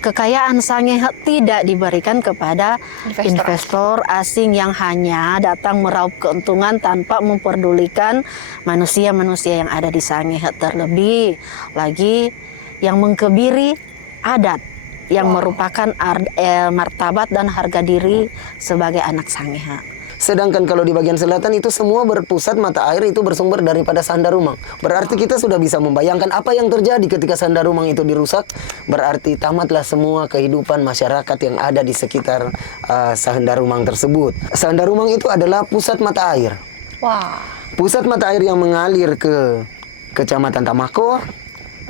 kekayaan Sangihe tidak diberikan kepada investor asing yang hanya datang meraup keuntungan tanpa memperdulikan manusia-manusia yang ada di Sangihe, terlebih lagi yang mengkebiri adat yang merupakan martabat dan harga diri sebagai anak Sangihe. Sedangkan kalau di bagian selatan itu semua berpusat mata air itu bersumber daripada Sandarumang. Berarti kita sudah bisa membayangkan apa yang terjadi ketika Sandarumang itu dirusak. Berarti tamatlah semua kehidupan masyarakat yang ada di sekitar Sandarumang tersebut. Sandarumang itu adalah pusat mata air. Wah. Pusat mata air yang mengalir ke Kecamatan Tamako,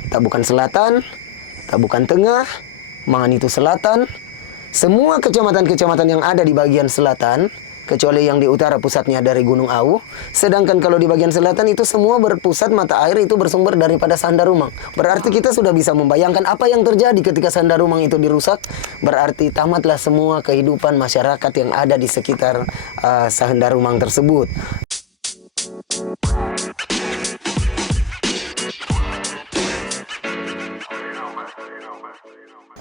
Tabukan Selatan, Tabukan Tengah, Manganitu Selatan. Semua kecamatan-kecamatan yang ada di bagian selatan, kecuali yang di utara pusatnya dari Gunung Awu. Sedangkan kalau di bagian selatan itu semua berpusat mata air itu bersumber daripada Sandarumang. Berarti kita sudah bisa membayangkan apa yang terjadi ketika Sandarumang itu dirusak. Berarti tamatlah semua kehidupan masyarakat yang ada di sekitar Sandarumang tersebut.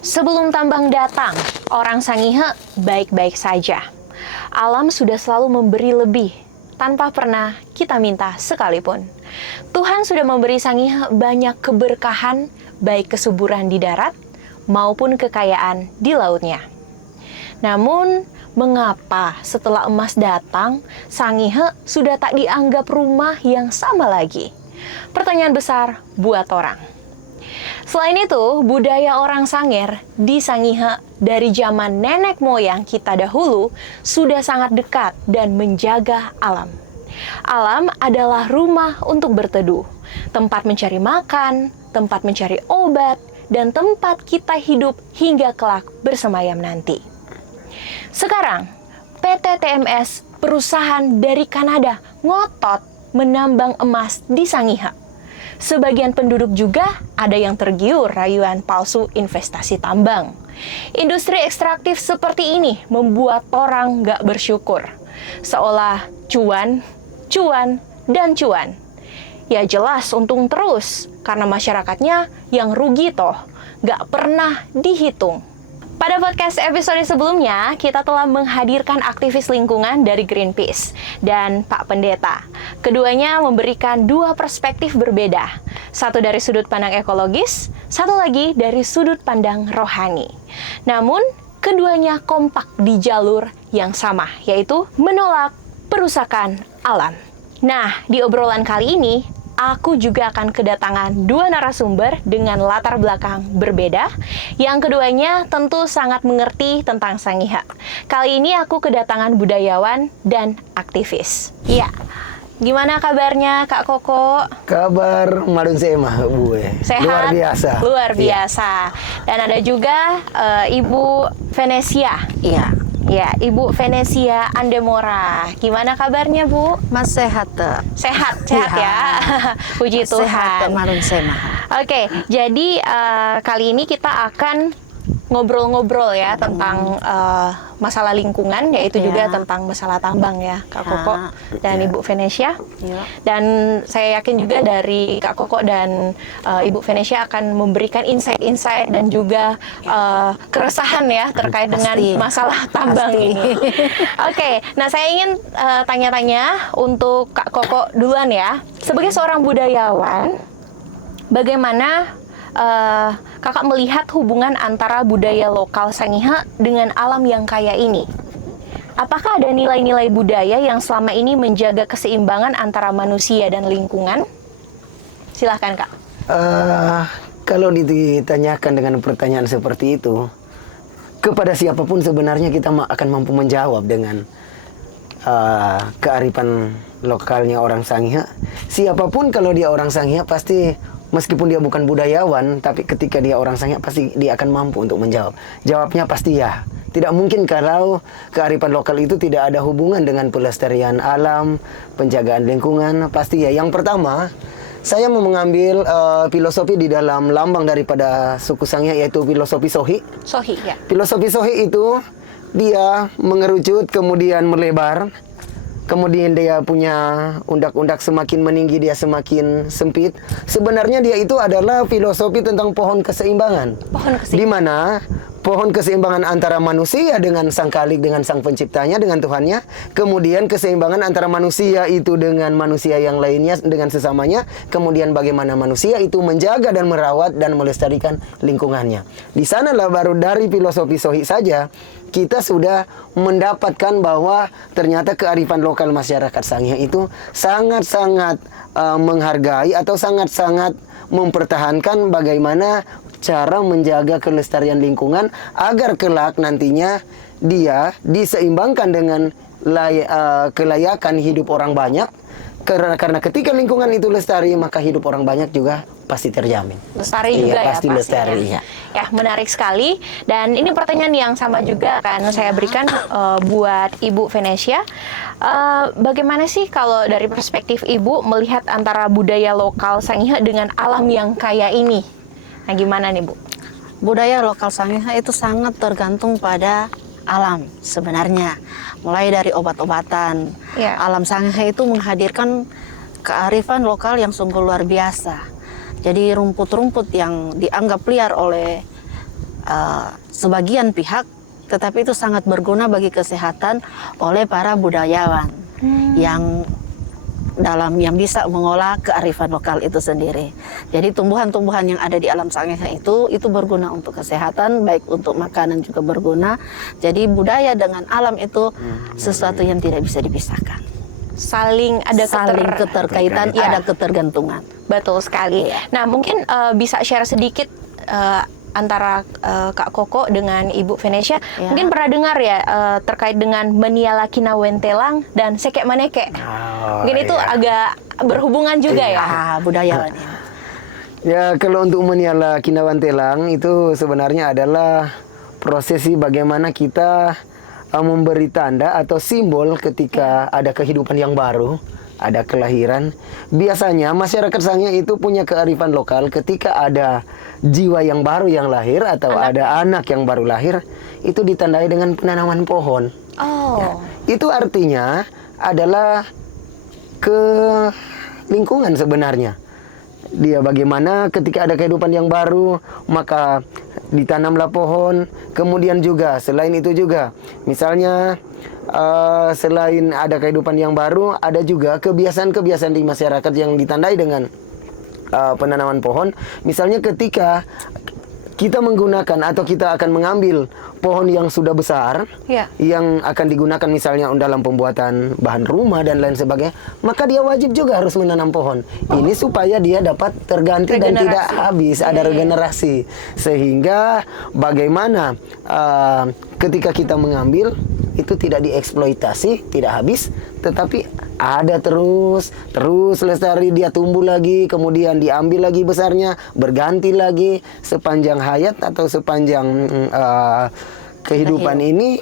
Sebelum tambang datang, orang Sangihe baik-baik saja. Alam sudah selalu memberi lebih, tanpa pernah kita minta sekalipun. Tuhan sudah memberi Sangihe banyak keberkahan, baik kesuburan di darat, maupun kekayaan di lautnya. Namun, mengapa setelah emas datang, Sangihe sudah tak dianggap rumah yang sama lagi? Pertanyaan besar buat orang. Selain itu, budaya orang Sangir di Sangihe dari zaman nenek moyang kita dahulu sudah sangat dekat dan menjaga alam. Alam adalah rumah untuk berteduh, tempat mencari makan, tempat mencari obat, dan tempat kita hidup hingga kelak bersemayam nanti. Sekarang, PT TMS, perusahaan dari Kanada, ngotot menambang emas di Sangihe. Sebagian penduduk juga ada yang tergiur rayuan palsu investasi tambang. Industri ekstraktif seperti ini membuat orang gak bersyukur. Seolah cuan, cuan, dan cuan. Ya jelas untung terus, karena masyarakatnya yang rugi toh, gak pernah dihitung. Pada podcast episode sebelumnya, kita telah menghadirkan aktivis lingkungan dari Greenpeace dan Pak Pendeta. Keduanya memberikan dua perspektif berbeda. Satu dari sudut pandang ekologis, satu lagi dari sudut pandang rohani. Namun, keduanya kompak di jalur yang sama, yaitu menolak perusakan alam. Nah, di obrolan kali ini, aku juga akan kedatangan dua narasumber dengan latar belakang berbeda. Yang keduanya tentu sangat mengerti tentang Sangihe. Kali ini aku kedatangan budayawan dan aktivis. Ya, gimana kabarnya Kak Koko? Kabar Madun Semah, Bu. Sehat? Luar biasa. Luar biasa. Dan ada juga Ibu Venesia. Iya. Ya, Ibu Venesia Andemora. Gimana kabarnya, Bu? Mas sehat. Sehat ya. Puji Tuhan. Sehat, Marun Semah. Oke, jadi kali ini kita akan ngobrol-ngobrol ya tentang masalah lingkungan, yaitu juga tentang masalah tambang ya, Kak Koko dan Ibu Venesia. Dan saya yakin juga dari Kak Koko dan Ibu Venesia akan memberikan insight-insight dan juga keresahan ya terkait dengan masalah tambang ini. Oke, nah saya ingin tanya-tanya untuk Kak Koko duluan ya. Sebagai seorang budayawan, bagaimana Kakak melihat hubungan antara budaya lokal Sangihe dengan alam yang kaya ini? Apakah ada nilai-nilai budaya yang selama ini menjaga keseimbangan antara manusia dan lingkungan? Silahkan, Kak. Kalau ditanyakan dengan pertanyaan seperti itu, kepada siapapun sebenarnya kita akan mampu menjawab dengan kearifan lokalnya orang Sangihe. Siapapun kalau dia orang Sangihe pasti, meskipun dia bukan budayawan, tapi ketika dia orang Sangihe pasti dia akan mampu untuk menjawab. Jawabnya pasti ya. Tidak mungkin kalau kearifan lokal itu tidak ada hubungan dengan pelestarian alam, penjagaan lingkungan, pasti ya. Yang pertama, saya mau mengambil filosofi di dalam lambang daripada suku Sangihe, yaitu filosofi Sohi. Sohi, ya. Filosofi Sohi itu dia mengerucut kemudian melebar. kemudian dia punya undak-undak semakin meninggi, dia semakin sempit. Sebenarnya dia itu adalah filosofi tentang pohon keseimbangan. Pohon keseimbangan. Di mana pohon keseimbangan antara manusia dengan sang Khalik, dengan sang penciptanya, dengan Tuhannya. Kemudian keseimbangan antara manusia itu dengan manusia yang lainnya, dengan sesamanya. Kemudian bagaimana manusia itu menjaga dan merawat dan melestarikan lingkungannya. Di sanalah baru dari filosofi Sohih saja kita sudah mendapatkan bahwa ternyata kearifan lokal masyarakat Sangihe itu sangat-sangat menghargai atau sangat-sangat mempertahankan bagaimana cara menjaga kelestarian lingkungan agar kelak nantinya dia diseimbangkan dengan kelayakan hidup orang banyak. Karena ketika lingkungan itu lestari, maka hidup orang banyak juga pasti terjamin. Lestari juga ya, pasti lestari. Ya. Ya, menarik sekali. Dan ini pertanyaan yang sama juga kan saya berikan buat Ibu Venesia. Bagaimana sih kalau dari perspektif Ibu melihat antara budaya lokal Sangihe dengan alam yang kaya ini? Nah, gimana nih Bu? Budaya lokal Sangihe itu sangat tergantung pada alam sebenarnya. Mulai dari obat-obatan. Ya. Alam Sangihe itu menghadirkan kearifan lokal yang sungguh luar biasa. Jadi rumput-rumput yang dianggap liar oleh sebagian pihak, tetapi itu sangat berguna bagi kesehatan oleh para budayawan yang bisa mengolah kearifan lokal itu sendiri. Jadi tumbuhan-tumbuhan yang ada di alam Sangihe itu berguna untuk kesehatan, baik untuk makanan juga berguna. Jadi budaya dengan alam itu sesuatu yang tidak bisa dipisahkan. Saling keterkaitan, ya. ada ketergantungan. Betul sekali. Nah, mungkin bisa share sedikit antara Kak Koko dengan Ibu Venesia. Ya. Mungkin pernah dengar ya terkait dengan Meniala Kinawentelang dan Sekek Maneke. Mungkin itu agak berhubungan juga ya. Budayawan ini. Ya, kalau untuk Meniala Kinawentelang itu sebenarnya adalah prosesi bagaimana kita memberi tanda atau simbol ketika ada kehidupan yang baru, ada kelahiran. Biasanya masyarakat Sangihe itu punya kearifan lokal ketika ada jiwa yang baru yang lahir atau ada anak yang baru lahir, itu ditandai dengan penanaman pohon. Ya, itu artinya adalah ke lingkungan sebenarnya. Dia bagaimana ketika ada kehidupan yang baru, maka ditanamlah pohon. Kemudian juga selain itu juga, misalnya selain ada kehidupan yang baru, ada juga kebiasaan-kebiasaan di masyarakat yang ditandai dengan penanaman pohon. Misalnya ketika kita menggunakan atau kita akan mengambil pohon yang sudah besar, yang akan digunakan misalnya dalam pembuatan bahan rumah dan lain sebagainya, maka dia wajib juga harus menanam pohon. Ini supaya dia dapat terganti dan tidak habis, ada regenerasi. Sehingga bagaimana ketika kita mengambil, itu tidak dieksploitasi, tidak habis, tetapi ada terus lestari, dia tumbuh lagi, kemudian diambil lagi besarnya, berganti lagi sepanjang hayat atau sepanjang kehidupan ini.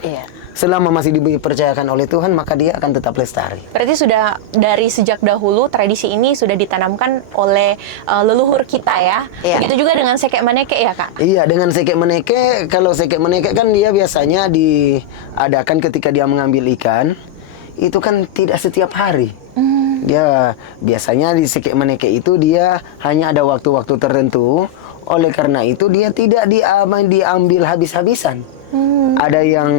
Selama masih dipercayakan oleh Tuhan, maka dia akan tetap lestari. Berarti sudah dari sejak dahulu tradisi ini sudah ditanamkan oleh leluhur kita ya. Begitu juga dengan Sekek Maneke ya Kak? Iya, dengan Sekek Maneke. Kalau Sekek Maneke kan dia biasanya diadakan ketika dia mengambil ikan. Itu kan tidak setiap hari. Dia biasanya di Sekek Maneke itu dia hanya ada waktu-waktu tertentu. Oleh karena itu dia tidak diambil habis-habisan. Ada yang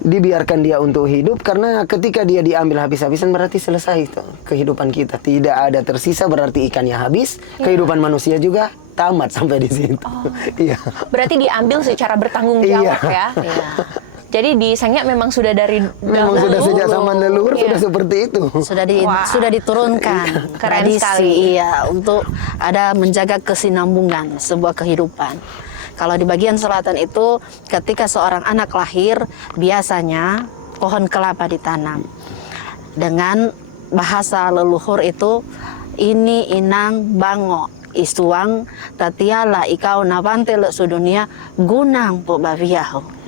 dibiarkan dia untuk hidup, karena ketika dia diambil habis-habisan berarti selesai itu kehidupan kita. Tidak ada tersisa, berarti ikannya habis, kehidupan manusia juga tamat sampai di situ. Berarti diambil secara bertanggung jawab ya. Jadi di Sangihe memang sudah dari memang sudah sejak zaman leluhur sudah seperti itu. Sudah diturunkan tradisi untuk ada menjaga kesinambungan sebuah kehidupan. Kalau di bagian selatan itu ketika seorang anak lahir biasanya pohon kelapa ditanam. Dengan bahasa leluhur itu ini inang bango isuang tatiala ikau navante le sudunia gunang po baviahu.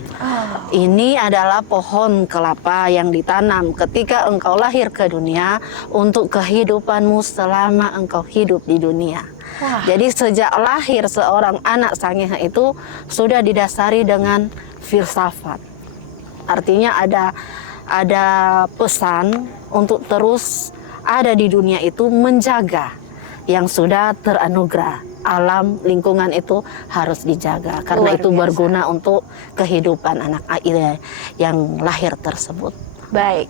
Ini adalah pohon kelapa yang ditanam ketika engkau lahir ke dunia untuk kehidupanmu selama engkau hidup di dunia. Jadi sejak lahir seorang anak Sangihe itu sudah didasari dengan filsafat. Artinya ada pesan untuk terus ada di dunia itu menjaga yang sudah teranugerah. Alam lingkungan itu harus dijaga karena Luar itu biasa. berguna untuk kehidupan anak yang lahir tersebut. Baik.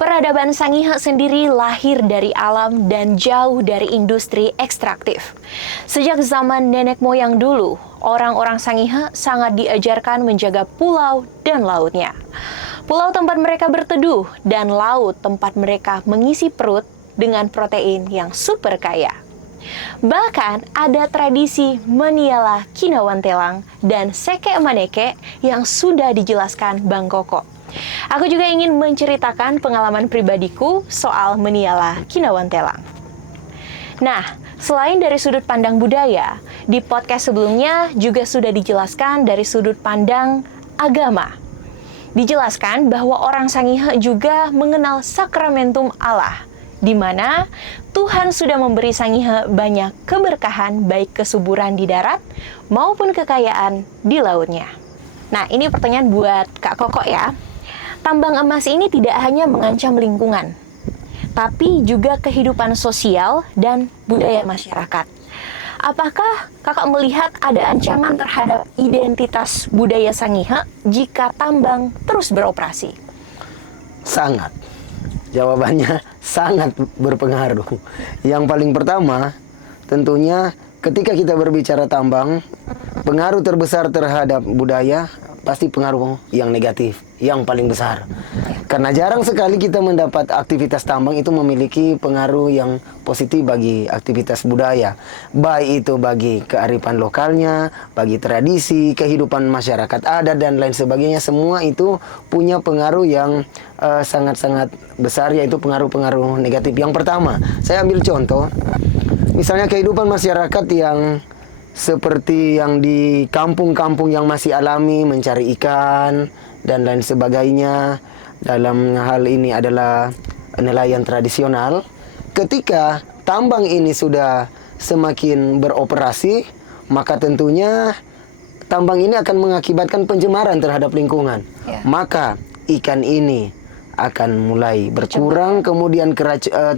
Peradaban Sangihe sendiri lahir dari alam dan jauh dari industri ekstraktif. Sejak zaman nenek moyang dulu, orang-orang Sangihe sangat diajarkan menjaga pulau dan lautnya. Pulau tempat mereka berteduh dan laut tempat mereka mengisi perut dengan protein yang super kaya. Bahkan ada tradisi Meniala Kinawantelang dan Seke Maneke yang sudah dijelaskan Bang Koko. Aku juga ingin menceritakan pengalaman pribadiku soal Meniala Kinawantelang. Nah, selain dari sudut pandang budaya, di podcast sebelumnya juga sudah dijelaskan dari sudut pandang agama. Dijelaskan bahwa orang Sangihe juga mengenal sakramentum Allah, di mana Tuhan sudah memberi Sangihe banyak keberkahan baik kesuburan di darat maupun kekayaan di lautnya. Nah, ini pertanyaan buat Kak Koko ya. Tambang emas ini tidak hanya mengancam lingkungan, tapi juga kehidupan sosial dan budaya masyarakat. Apakah Kakak melihat ada ancaman terhadap identitas budaya Sangihe jika tambang terus beroperasi? Sangat. Jawabannya sangat berpengaruh. Yang paling pertama, tentunya ketika kita berbicara tambang, pengaruh terbesar terhadap budaya pasti pengaruh yang negatif, yang paling besar. Karena jarang sekali kita mendapat aktivitas tambang itu memiliki pengaruh yang positif bagi aktivitas budaya. Baik itu bagi kearifan lokalnya, bagi tradisi, kehidupan masyarakat adat, dan lain sebagainya. Semua itu punya pengaruh yang sangat-sangat besar, yaitu pengaruh-pengaruh negatif. Yang pertama, saya ambil contoh, misalnya kehidupan masyarakat yang seperti yang di kampung-kampung yang masih alami, mencari ikan, dan lain sebagainya. Dalam hal ini adalah nelayan tradisional. Ketika tambang ini sudah semakin beroperasi, maka tentunya tambang ini akan mengakibatkan pencemaran terhadap lingkungan. Ya. Maka ikan ini akan mulai berkurang, kemudian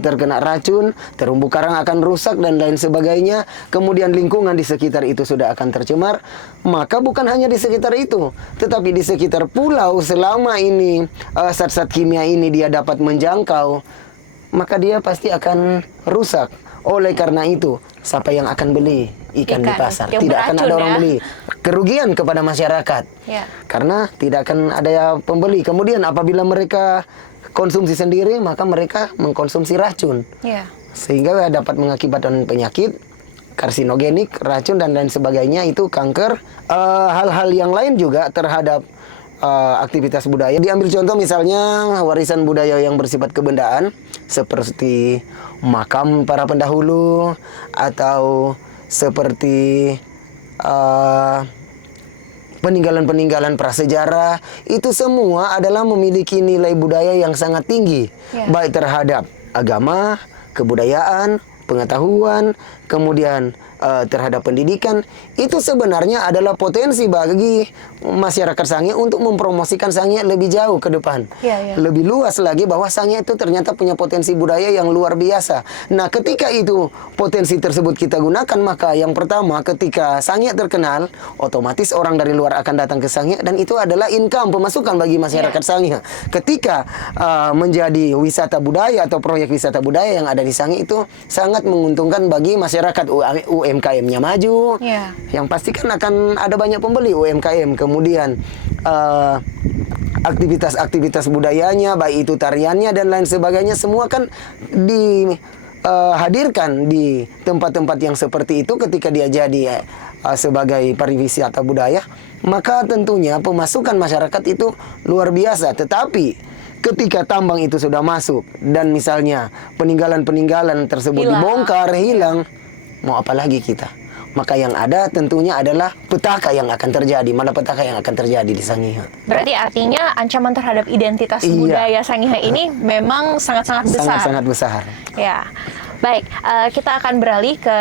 terkena racun, terumbu karang akan rusak, dan lain sebagainya. Kemudian lingkungan di sekitar itu sudah akan tercemar. Maka bukan hanya di sekitar itu, tetapi di sekitar pulau selama ini zat-zat kimia ini dia dapat menjangkau, maka dia pasti akan rusak. Oleh karena itu, siapa yang akan beli ikan di pasar? yang Tidak akan beracun ada orang ya. beli. Kerugian kepada masyarakat. Ya. Karena tidak akan ada pembeli. Kemudian apabila mereka konsumsi sendiri, maka mereka mengkonsumsi racun. Ya. Sehingga dapat mengakibatkan penyakit, karsinogenik, racun, dan lain sebagainya, itu kanker. Hal-hal yang lain juga terhadap aktivitas budaya. Diambil contoh misalnya warisan budaya yang bersifat kebendaan, seperti makam para pendahulu, atau seperti peninggalan-peninggalan prasejarah. Itu semua adalah memiliki nilai budaya yang sangat tinggi, Ya. baik terhadap agama, kebudayaan, pengetahuan, kemudian terhadap pendidikan. Itu sebenarnya adalah potensi bagi masyarakat Sangihe untuk mempromosikan Sangihe lebih jauh ke depan. Ya. Lebih luas lagi bahwa Sangihe itu ternyata punya potensi budaya yang luar biasa. Nah, ketika itu potensi tersebut kita gunakan, maka yang pertama, ketika Sangihe terkenal, otomatis orang dari luar akan datang ke Sangihe, dan itu adalah income, pemasukan bagi masyarakat Sangihe. Ketika menjadi wisata budaya atau proyek wisata budaya yang ada di Sangihe, itu sangat menguntungkan bagi masyarakat. UMKM-nya maju, Ya. yang pasti kan akan ada banyak pembeli UMKM. Kemudian aktivitas-aktivitas budayanya, baik itu tariannya dan lain sebagainya, semua kan dihadirkan di tempat-tempat yang seperti itu. Ketika dia jadi sebagai pariwisata budaya, maka tentunya pemasukan masyarakat itu luar biasa. Tetapi ketika tambang itu sudah masuk dan misalnya peninggalan-peninggalan tersebut dibongkar, hilang, mau apa lagi kita? Maka yang ada tentunya adalah petaka yang akan terjadi, malapetaka yang akan terjadi di Sangihe. Berarti artinya ancaman terhadap identitas Iya. budaya Sangihe ini memang sangat-sangat besar. Sangat-sangat besar. Ya, baik. Kita akan beralih ke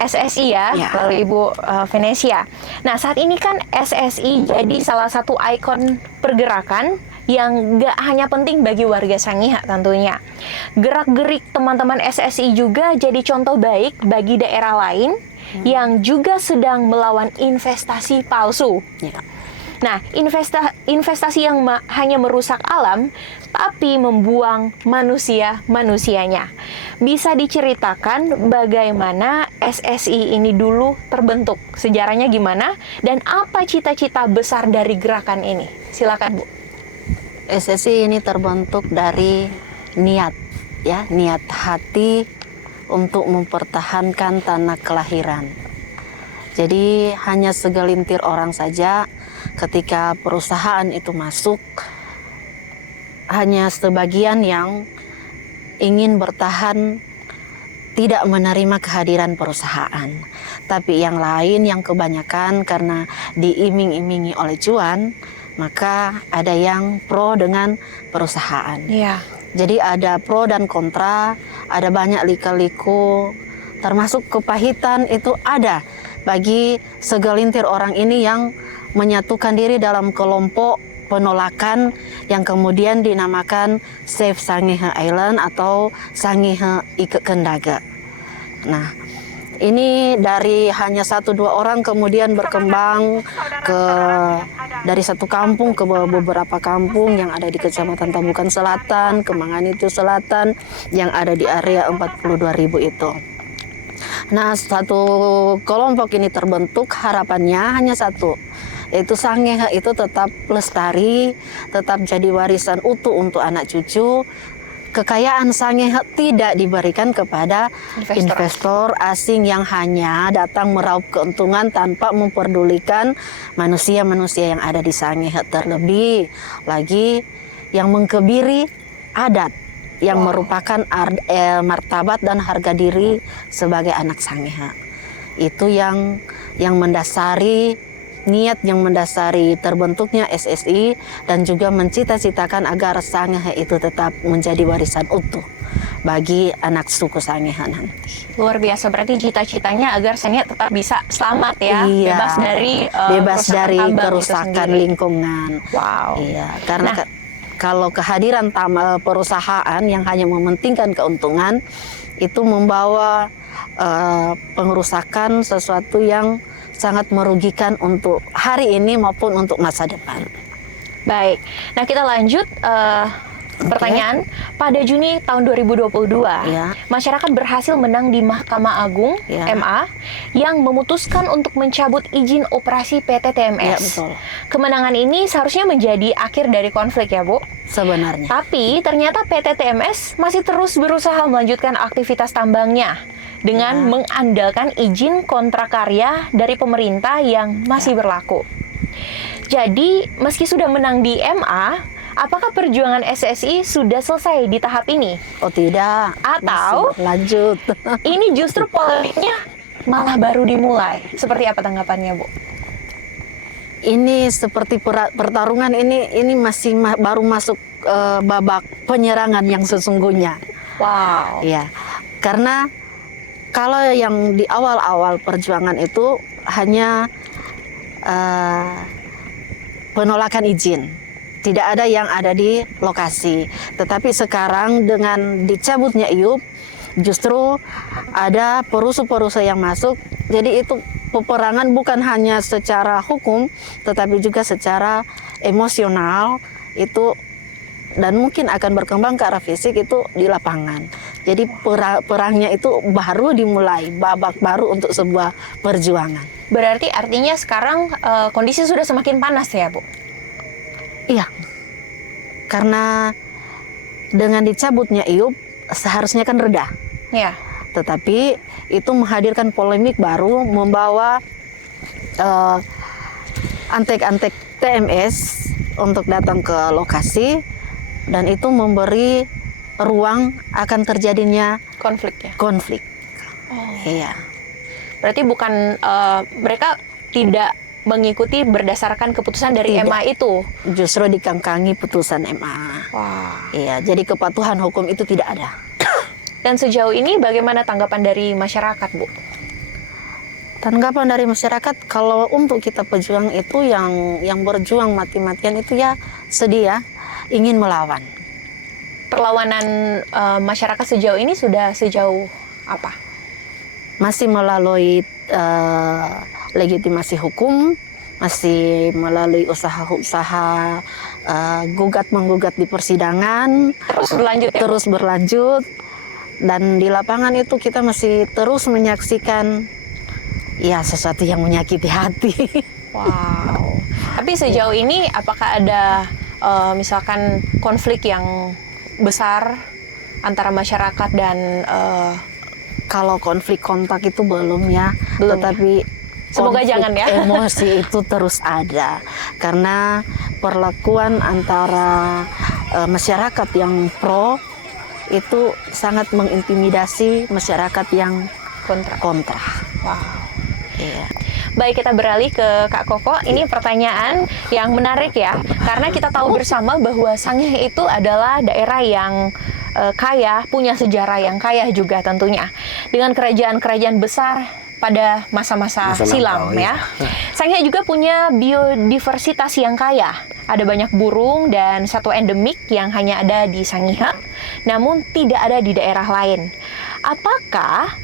SSI ya, Ya. lalu Ibu Venesia. Nah, saat ini kan SSI jadi salah satu ikon pergerakan yang gak hanya penting bagi warga Sangihe tentunya. Gerak-gerik teman-teman SSI juga jadi contoh baik bagi daerah lain yang juga sedang melawan investasi palsu. Ya. Nah, investasi yang hanya merusak alam, tapi membuang manusianya. Bisa diceritakan bagaimana SSI ini dulu terbentuk, sejarahnya gimana, dan apa cita-cita besar dari gerakan ini? Silakan, Bu. SSI ini terbentuk dari niat, ya, niat hati untuk mempertahankan tanah kelahiran. Jadi hanya segelintir orang saja ketika perusahaan itu masuk, hanya sebagian yang ingin bertahan tidak menerima kehadiran perusahaan. Tapi yang lain, yang kebanyakan karena diiming-imingi oleh cuan, maka ada yang pro dengan perusahaan. Iya. Jadi ada pro dan kontra, ada banyak lika-liku, termasuk kepahitan itu ada bagi segelintir orang ini yang menyatukan diri dalam kelompok penolakan yang kemudian dinamakan Save Sangihe Island atau Sangihe Ike Kendaga. Nah, ini dari hanya 1-2 orang kemudian berkembang dari satu kampung ke beberapa kampung yang ada di Kecamatan Tabukan Selatan, Kemanganitu Selatan yang ada di area 42.000 itu. Nah, satu kelompok ini terbentuk, harapannya hanya satu, yaitu Sangihe itu tetap lestari, tetap jadi warisan utuh untuk anak cucu. Kekayaan Sangihe tidak diberikan kepada investor asing yang hanya datang meraup keuntungan tanpa memperdulikan manusia-manusia yang ada di Sangihe, terlebih lagi yang mengkebiri adat yang merupakan martabat dan harga diri sebagai anak Sangihe. Itu yang mendasari niat, yang mendasari terbentuknya SSI, dan juga mencita-citakan agar Sangihe itu tetap menjadi warisan utuh bagi anak suku Sangihe nanti. Luar biasa, berarti cita-citanya agar Sangihe tetap bisa selamat ya, Iya, bebas dari kerusakan lingkungan. Wow. Iya, karena kalau kehadiran perusahaan yang hanya mementingkan keuntungan itu membawa pengerusakan sesuatu yang sangat merugikan untuk hari ini maupun untuk masa depan. Baik, nah kita lanjut pertanyaan. Pada Juni tahun 2022, Ya. masyarakat berhasil menang di Mahkamah Agung Ya. MA yang memutuskan untuk mencabut izin operasi PT TMS. Ya, betul. Kemenangan ini seharusnya menjadi akhir dari konflik ya, Bu. Sebenarnya. Tapi ternyata PT TMS masih terus berusaha melanjutkan aktivitas tambangnya dengan mengandalkan izin kontrak karya dari pemerintah yang masih berlaku. Jadi, meski sudah menang di MA, apakah perjuangan SSI sudah selesai di tahap ini? Oh tidak. Atau masih lanjut. ini justru polemiknya malah baru dimulai? Seperti apa tanggapannya, Bu? Ini seperti pertarungan ini masih baru masuk babak penyerangan yang sesungguhnya. Wow. Ya, karena kalau yang di awal-awal perjuangan itu hanya penolakan izin, tidak ada yang ada di lokasi. Tetapi sekarang dengan dicabutnya IUP, justru ada perusuh-perusuh yang masuk. Jadi itu peperangan bukan hanya secara hukum, tetapi juga secara emosional itu, dan mungkin akan berkembang ke arah fisik itu di lapangan. Jadi perangnya itu baru dimulai, babak baru untuk sebuah perjuangan. Berarti artinya sekarang kondisi sudah semakin panas ya, Bu? Iya, karena dengan dicabutnya IUP seharusnya kan reda. Ya. Tetapi itu menghadirkan polemik baru, membawa antek-antek TMS untuk datang ke lokasi, dan itu memberi ruang akan terjadinya Konflik ya? konflik. Oh. Iya. Berarti bukan mereka tidak mengikuti berdasarkan keputusan dari Tidak. MA itu? Justru dikangkangi putusan MA. Wah. Iya, jadi kepatuhan hukum itu tidak ada. Dan sejauh ini bagaimana tanggapan dari masyarakat, Bu? Tanggapan dari masyarakat, kalau untuk kita pejuang itu yang berjuang mati-matian itu ya sedih ya, ingin melawan. Perlawanan masyarakat sejauh ini sudah sejauh apa? Masih melalui legitimasi hukum, masih melalui usaha-usaha gugat-menggugat di persidangan, Terus berlanjut ya? terus berlanjut, dan di lapangan itu kita masih terus menyaksikan ya sesuatu yang menyakiti hati. Wow. Tapi sejauh ini apakah ada misalkan konflik yang besar antara masyarakat dan Kalau konflik kontak itu belum ya, Belum tetapi Semoga konflik jangan ya. emosi itu terus ada karena perlakuan antara masyarakat yang pro itu sangat mengintimidasi masyarakat yang kontra. Wow. Iya. Baik, kita beralih ke Kak Koko. Ini pertanyaan yang menarik ya, karena kita tahu bersama bahwa Sangihe itu adalah daerah yang kaya, punya sejarah yang kaya juga tentunya, dengan kerajaan-kerajaan besar pada masa-masa silam lampau, ya. Sangihe juga punya biodiversitas yang kaya. Ada banyak burung dan satwa endemik yang hanya ada di Sangihe, namun tidak ada di daerah lain. Apakah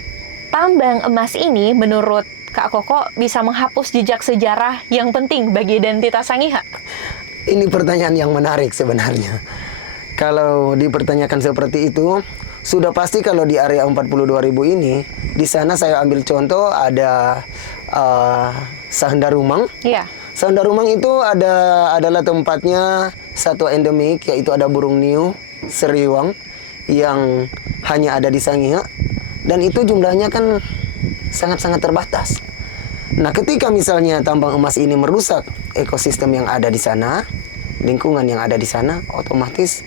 tambang emas ini menurut Kak Koko bisa menghapus jejak sejarah yang penting bagi identitas Sangihe? Ini pertanyaan yang menarik sebenarnya. Kalau dipertanyakan seperti itu, sudah pasti kalau di area 42.000 ini, di sana saya ambil contoh ada Sahendarumang. Iya. Sahendarumang itu adalah tempatnya satwa endemik, yaitu ada burung niu, seriwang, yang hanya ada di Sangihe. Dan itu jumlahnya kan sangat-sangat terbatas. Nah, ketika misalnya tambang emas ini merusak ekosistem yang ada di sana, lingkungan yang ada di sana, otomatis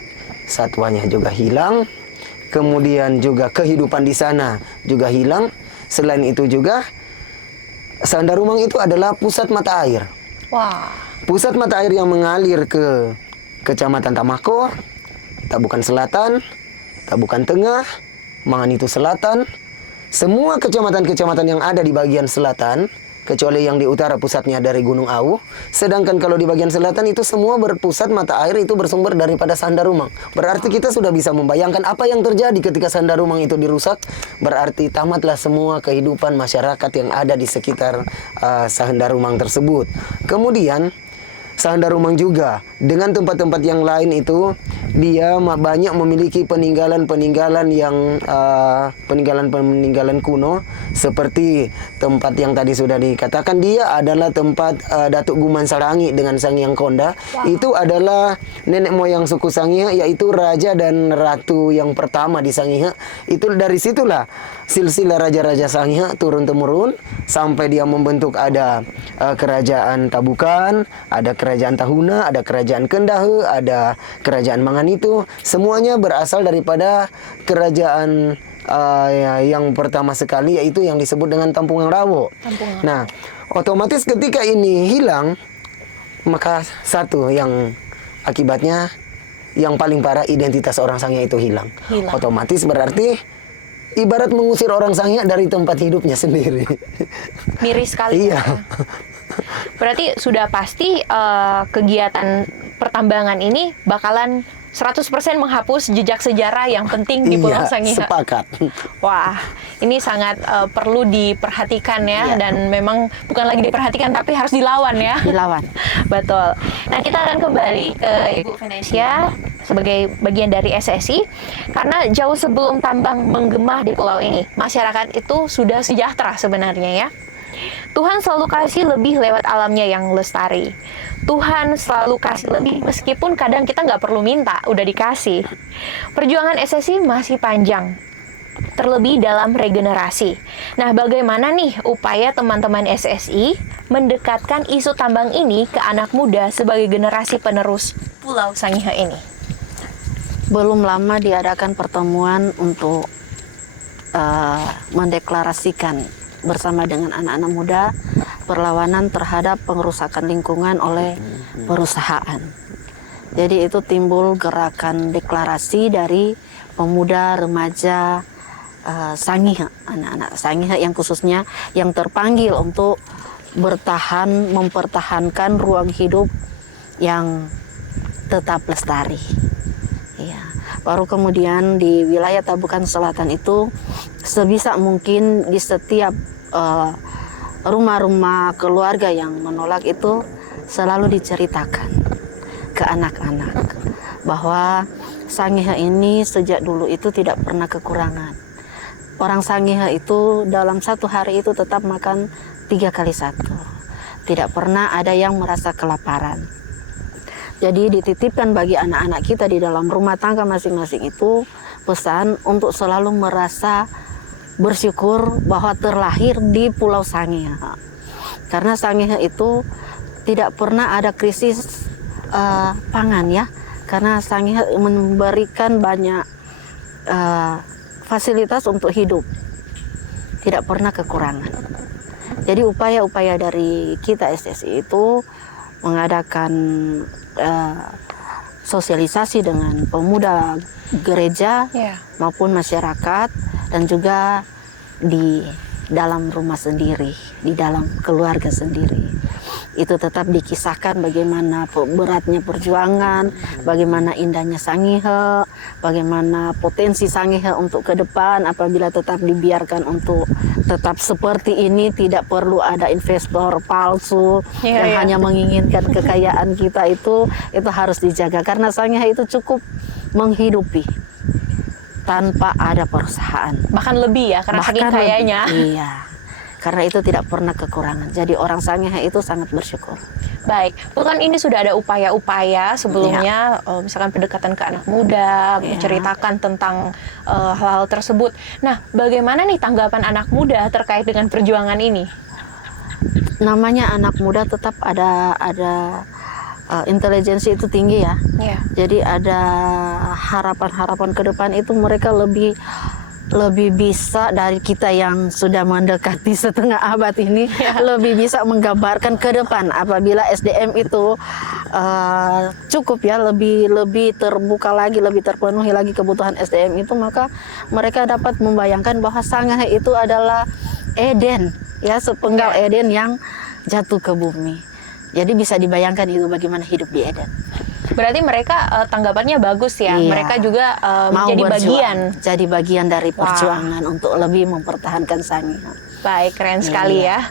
satwanya juga hilang, kemudian juga kehidupan di sana juga hilang. Selain itu juga, Sahendarumang itu adalah pusat mata air. Wah. Pusat mata air yang mengalir ke Kecamatan Tamako, Tabukan Selatan, Tabukan Tengah, Manganitu Selatan. Semua kecamatan-kecamatan yang ada di bagian selatan, kecuali yang di utara pusatnya dari Gunung Awu. Sedangkan kalau di bagian selatan itu semua berpusat mata air itu bersumber daripada Sahendarumang. Berarti kita sudah bisa membayangkan apa yang terjadi ketika Sahendarumang itu dirusak. Berarti tamatlah semua kehidupan masyarakat yang ada di sekitar Sahendarumang tersebut. Kemudian Sahendarumang juga dengan tempat-tempat yang lain itu dia banyak memiliki peninggalan-peninggalan yang peninggalan-peninggalan kuno, seperti tempat yang tadi sudah dikatakan dia adalah tempat Datuk Guman Sarangi dengan Sang Hyang Konda. Itu adalah nenek moyang suku Sangihe, yaitu raja dan ratu yang pertama di Sangihe. Itu dari situlah silsilah raja-raja Sangihe turun temurun sampai dia membentuk ada kerajaan Tabukan, ada kerajaan Tahuna, ada kerajaan Kendahe, ada kerajaan Manganitu. Semuanya berasal daripada kerajaan yang pertama sekali, yaitu yang disebut dengan Tampungan Rawo. Nah, otomatis ketika ini hilang, maka satu yang akibatnya yang paling parah, identitas orang Sangihe itu hilang. Otomatis berarti ibarat mengusir orang Sangihe dari tempat hidupnya sendiri. Miris sekali. Iya. Berarti sudah pasti kegiatan pertambangan ini bakalan 100% menghapus jejak sejarah yang penting di Pulau Sangihe. Sepakat. Wah, ini sangat perlu diperhatikan ya, dan memang bukan lagi diperhatikan tapi harus dilawan ya. Dilawan. Betul. Nah, kita akan kembali ke Ibu Venesia sebagai bagian dari SSI, karena jauh sebelum tambang menggema di pulau ini, masyarakat itu sudah sejahtera sebenarnya ya. Tuhan selalu kasih lebih lewat alamnya yang lestari. Tuhan selalu kasih lebih meskipun kadang kita nggak perlu minta, udah dikasih. Perjuangan SSI masih panjang, terlebih dalam regenerasi. Nah, bagaimana nih upaya teman-teman SSI mendekatkan isu tambang ini ke anak muda sebagai generasi penerus Pulau Sangihe ini? Belum lama diadakan pertemuan untuk mendeklarasikan bersama dengan anak-anak muda perlawanan terhadap pengerusakan lingkungan oleh perusahaan. Jadi itu timbul gerakan deklarasi dari pemuda, remaja, sangihe, anak-anak sangihe yang khususnya yang terpanggil untuk bertahan, mempertahankan ruang hidup yang tetap lestari. Ya, baru kemudian di wilayah Tabukan Selatan itu sebisa mungkin di setiap rumah-rumah keluarga yang menolak itu selalu diceritakan ke anak-anak bahwa sangihe ini sejak dulu itu tidak pernah kekurangan. Orang sangihe itu dalam satu hari itu tetap makan 3 kali 1. Tidak pernah ada yang merasa kelaparan. Jadi dititipkan bagi anak-anak kita di dalam rumah tangga masing-masing itu pesan untuk selalu merasa bersyukur bahwa terlahir di Pulau Sangihe. Karena Sangihe itu tidak pernah ada krisis pangan ya. Karena Sangihe memberikan banyak fasilitas untuk hidup. Tidak pernah kekurangan. Jadi upaya-upaya dari kita SSI itu mengadakan sosialisasi dengan pemuda gereja maupun masyarakat dan juga di dalam rumah sendiri, di dalam keluarga sendiri. Itu tetap dikisahkan bagaimana beratnya perjuangan, bagaimana indahnya Sangihe, bagaimana potensi Sangihe untuk ke depan apabila tetap dibiarkan untuk tetap seperti ini, tidak perlu ada investor palsu yang hanya menginginkan kekayaan kita itu harus dijaga karena Sangihe itu cukup menghidupi tanpa ada perusahaan. Bahkan lebih ya, karena saking kayanya. Iya. Karena itu tidak pernah kekurangan. Jadi orang Sangihe itu sangat bersyukur. Baik, bukan ini sudah ada upaya-upaya sebelumnya, misalkan pendekatan ke anak muda, menceritakan tentang hal-hal tersebut. Nah, bagaimana nih tanggapan anak muda terkait dengan perjuangan ini? Namanya anak muda tetap ada intelijensi itu tinggi ya. Jadi ada harapan-harapan ke depan itu mereka lebih bisa dari kita yang sudah mendekati setengah abad ini lebih bisa menggambarkan ke depan apabila SDM itu cukup ya lebih terbuka lagi, lebih terpenuhi lagi kebutuhan SDM itu, maka mereka dapat membayangkan bahwa Sangihe itu adalah Eden ya, sepenggal Eden yang jatuh ke bumi. Jadi bisa dibayangkan itu bagaimana hidup di Eden. Berarti mereka tanggapannya bagus ya. Iya. Mereka juga jadi bagian dari perjuangan untuk lebih mempertahankan Sangihe. Baik, keren sekali ya.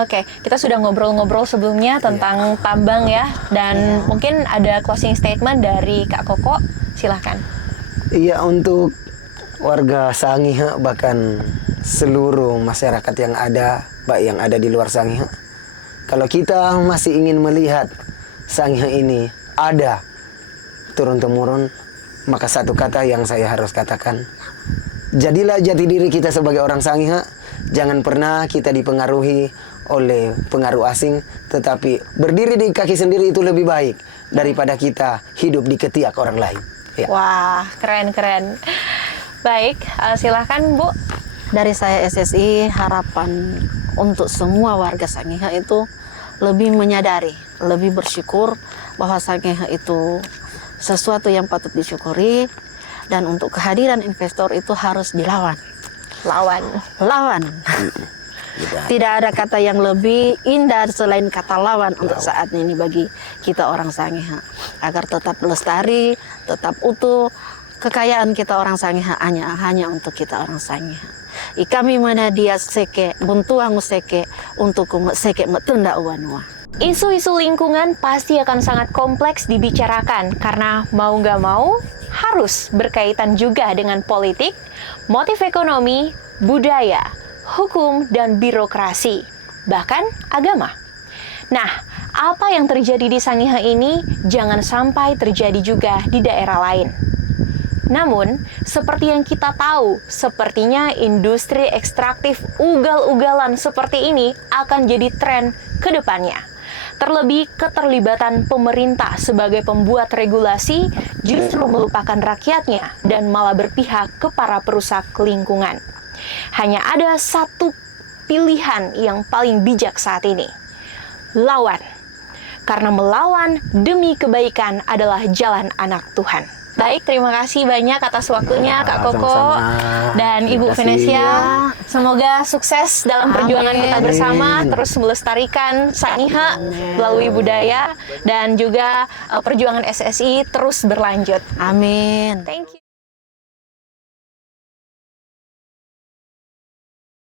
Oke, kita sudah ngobrol-ngobrol sebelumnya tentang tambang ya, dan mungkin ada closing statement dari Kak Koko, silahkan. Iya, untuk warga Sangihe bahkan seluruh masyarakat yang ada, baik yang ada di luar Sangihe, kalau kita masih ingin melihat Sangihe ini ada turun-temurun, maka satu kata yang saya harus katakan, jadilah jati diri kita sebagai orang Sangihe. Jangan pernah kita dipengaruhi oleh pengaruh asing, tetapi berdiri di kaki sendiri itu lebih baik daripada kita hidup di ketiak orang lain. Ya. Wah, keren-keren. Baik, silahkan Bu. Dari saya SSI, harapan untuk semua warga Sangihe itu lebih menyadari, lebih bersyukur bahwa Sangihe itu sesuatu yang patut disyukuri, dan untuk kehadiran investor itu harus dilawan. Lawan. Tidak ada kata yang lebih indah selain kata lawan untuk saat ini bagi kita orang Sangihe, agar tetap lestari, tetap utuh. Kekayaan kita orang Sangihe hanya untuk kita orang Sangihe. Kami menadia seke buntuang seke untuk seke metenda uanua. Isu-isu lingkungan pasti akan sangat kompleks dibicarakan karena mau nggak mau harus berkaitan juga dengan politik, motif ekonomi, budaya, hukum, dan birokrasi, bahkan agama. Nah, apa yang terjadi di Sangihe ini jangan sampai terjadi juga di daerah lain. Namun, seperti yang kita tahu, sepertinya industri ekstraktif ugal-ugalan seperti ini akan jadi tren ke depannya. Terlebih keterlibatan pemerintah sebagai pembuat regulasi justru melupakan rakyatnya dan malah berpihak ke para perusak lingkungan. Hanya ada satu pilihan yang paling bijak saat ini. Lawan. Karena melawan demi kebaikan adalah jalan anak Tuhan. Baik, terima kasih banyak atas waktunya Kak Koko Sama-sama. dan Terima Ibu kasih. Venesia. Semoga sukses dalam perjuangan kita Amin. bersama, terus melestarikan Sangihe melalui budaya dan juga perjuangan SSI terus berlanjut. Amin. Thank you.